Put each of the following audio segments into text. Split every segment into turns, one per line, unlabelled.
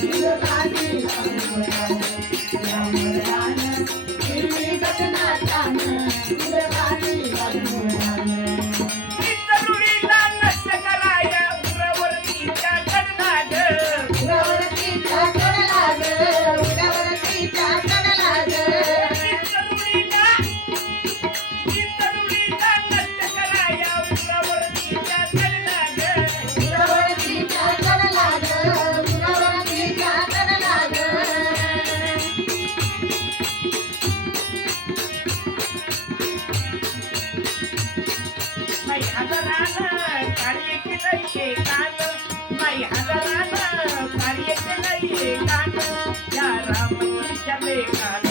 Thank you. या रामजीच्या लेखान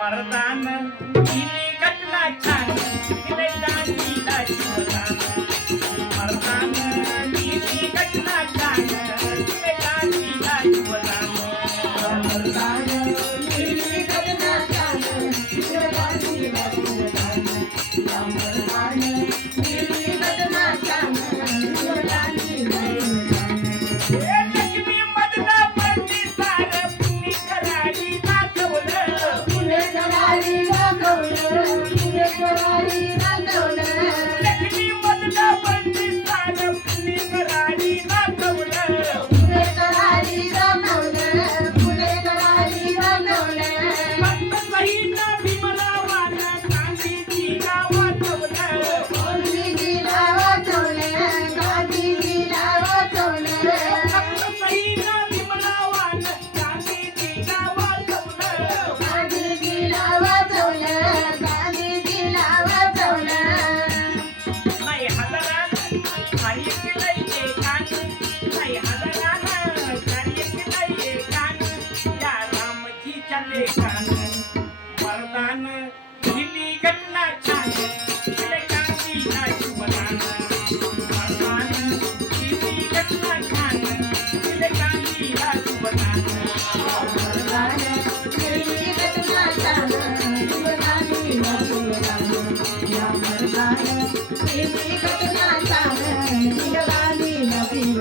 मरदान दिली घटना छान. दिले दान दिला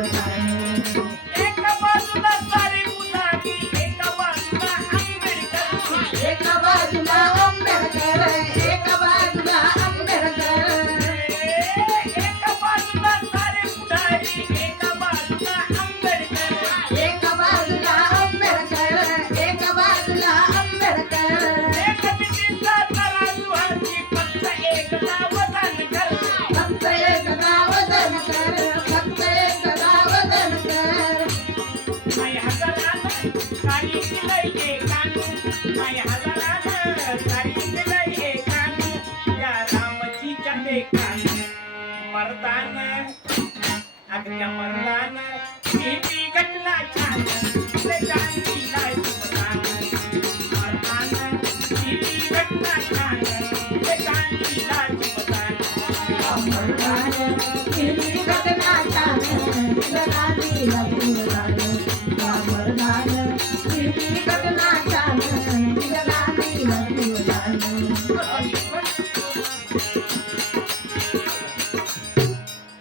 Thank you. कमरला मी बिघटला छान